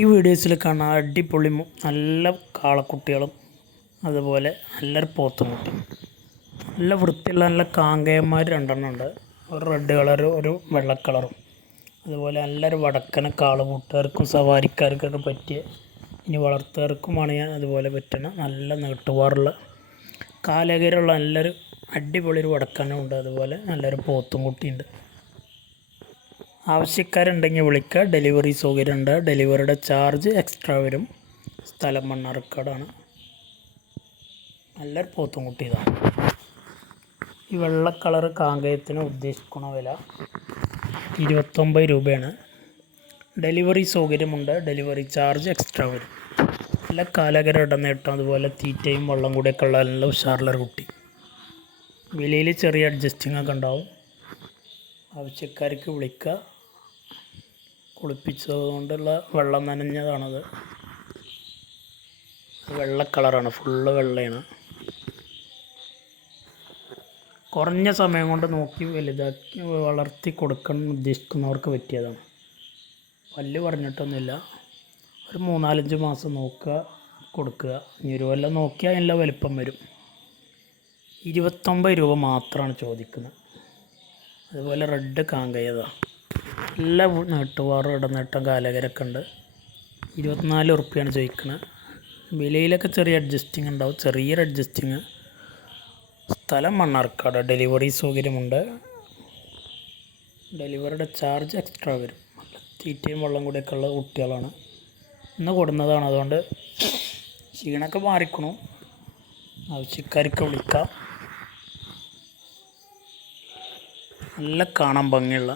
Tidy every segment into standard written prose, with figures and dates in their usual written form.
ഈ വീഡിയോസിൽ കാണാൻ അടിപൊളി നല്ല കാളക്കുട്ടികളും അതുപോലെ നല്ലൊരു പോത്തുംകുട്ടി, നല്ല വൃത്തിയുള്ള നല്ല കാങ്കയന്മാർ രണ്ടെണ്ണം ഉണ്ട്. ഒരു റെഡ് കളറും ഒരു വെള്ള കളറും. അതുപോലെ നല്ലൊരു വടക്കന കാളകൂട്ടുകാർക്കും സവാരിക്കാർക്കൊക്കെ പറ്റിയ, ഇനി വളർത്തുകാർക്കുമാണ് ഞാൻ അതുപോലെ പറ്റുന്ന നല്ല നീട്ടുവാറുള്ള കാലകരമുള്ള നല്ലൊരു അടിപൊളി ഒരു വടക്കനുണ്ട്. അതുപോലെ നല്ലൊരു പോത്തുംകുട്ടിയുണ്ട്. ആവശ്യക്കാരുണ്ടെങ്കിൽ വിളിക്കുക. ഡെലിവറി സൗകര്യമുണ്ട്. ഡെലിവറിയുടെ ചാർജ് എക്സ്ട്രാ വരും. സ്ഥലം മണ്ണാർക്കാടാണ്. നല്ലൊരു പോത്തുംകുട്ടി ഇതാണ്. ഈ വെള്ള കളർ കാങ്കയത്തിന് ഉദ്ദേശിക്കുന്ന വില 29 രൂപയാണ്. ഡെലിവറി സൗകര്യമുണ്ട്. ഡെലിവറി ചാർജ് എക്സ്ട്രാ വരും. നല്ല കാലകര ഇടനേട്ടം, അതുപോലെ തീറ്റയും വെള്ളം കൂടിയൊക്കെ ഉള്ള നല്ല ഉഷാറുള്ളൊരു കുട്ടി. വിലയിൽ ചെറിയ അഡ്ജസ്റ്റിംഗ് ഒക്കെ ഉണ്ടാവും. ആവശ്യക്കാർക്ക് വിളിക്കുക. കുളിപ്പിച്ചത് കൊണ്ടുള്ള വെള്ളം നനഞ്ഞതാണത്. വെള്ള കളറാണ്, ഫുള്ള് വെള്ളയാണ്. കുറഞ്ഞ സമയം കൊണ്ട് നോക്കി വലുതാക്കി വളർത്തി കൊടുക്കണം ഉദ്ദേശിക്കുന്നവർക്ക് പറ്റിയതാണ്. പല്ല് പറഞ്ഞിട്ടൊന്നുമില്ല. ഒരു 3-4 മാസം നോക്കുക, കൊടുക്കുക. ഇനി ഒരു കൊല്ലം നോക്കിയാൽ നല്ല വലിപ്പം വരും. 29 രൂപ മാത്രമാണ് ചോദിക്കുന്നത്. അതുപോലെ റെഡ് കാങ്കയതാണ്. നല്ല നീട്ടുവാറും ഇടനീട്ടം കാലകരൊക്കെ ഉണ്ട്. 24 ഉറുപ്പ്യാണ് ചോദിക്കുന്നത്. വിലയിലൊക്കെ ചെറിയ അഡ്ജസ്റ്റിങ് ഉണ്ടാവും, ചെറിയൊരു അഡ്ജസ്റ്റിങ്. സ്ഥലം മണ്ണാർക്കാട്. ഡെലിവറി സൗകര്യമുണ്ട്. ഡെലിവറിയുടെ ചാർജ് എക്സ്ട്രാ വരും. തീറ്റയും വെള്ളം കൂടിയൊക്കെ ഉള്ള കുട്ടികളാണ്. ഇന്ന് കൊടുന്നതാണ്, അതുകൊണ്ട് ക്ഷീണമൊക്കെ മാറിക്കണു. ആവശ്യക്കാർക്ക് വിളിക്കാം. നല്ല കാണാൻ ഭംഗിയുള്ള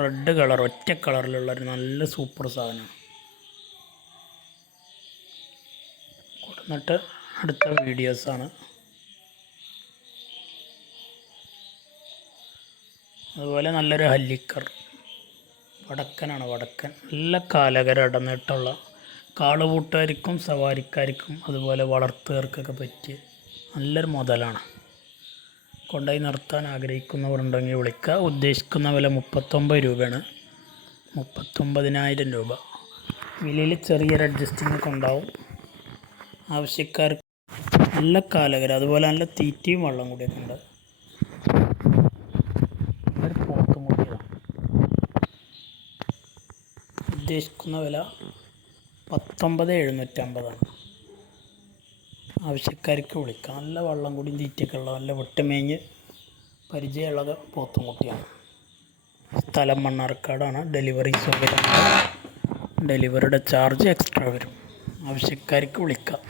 റെഡ് കളർ, ഒറ്റ കളറിലുള്ളൊരു നല്ല സൂപ്പർ സാധനമാണ്. കൊടുന്നിട്ട് അടുത്ത വീഡിയോസാണ്. അതുപോലെ നല്ലൊരു ഹല്ലിക്കർ വടക്കനാണ്. വടക്കൻ നല്ല കാലകര ഇടനീട്ടമുള്ള കാളുകൂട്ടുകാർക്കും സവാരിക്കാർക്കും അതുപോലെ വളർത്തുകാർക്കൊക്കെ പറ്റിയ നല്ലൊരു മുതലാണ്. കൊണ്ടുപോയി നിർത്താൻ ആഗ്രഹിക്കുന്നവരുണ്ടെങ്കിൽ വിളിക്കുക. ഉദ്ദേശിക്കുന്ന വില 39 രൂപയാണ്. 39,000 രൂപ. വിലയിൽ ചെറിയൊരു അഡ്ജസ്റ്റിംഗ് ഒക്കെ ഉണ്ടാവും. ആവശ്യക്കാർക്ക് നല്ല കാലകര, അതുപോലെ നല്ല തീറ്റയും വെള്ളം കൂടിയൊക്കെ ഉണ്ട്. ഒരു പോത്തുംകുട്ടിയാണ്. ഉദ്ദേശിക്കുന്ന വില 19,750 ആവശ്യക്കാർക്ക് വിളിക്കാം. നല്ല വെള്ളം കൂടി തീറ്റയൊക്കെ ഉള്ള നല്ല വിട്ടുമേഞ്ഞ് പരിചയമുള്ള പോത്തുംകുട്ടിയാണ്. സ്ഥലം മണ്ണാർക്കാടാണ്. ഡെലിവറി സൗകര്യമുണ്ട്. ഡെലിവറിയുടെ ചാർജ് എക്സ്ട്രാ വരും. ആവശ്യക്കാർക്ക് വിളിക്കാം.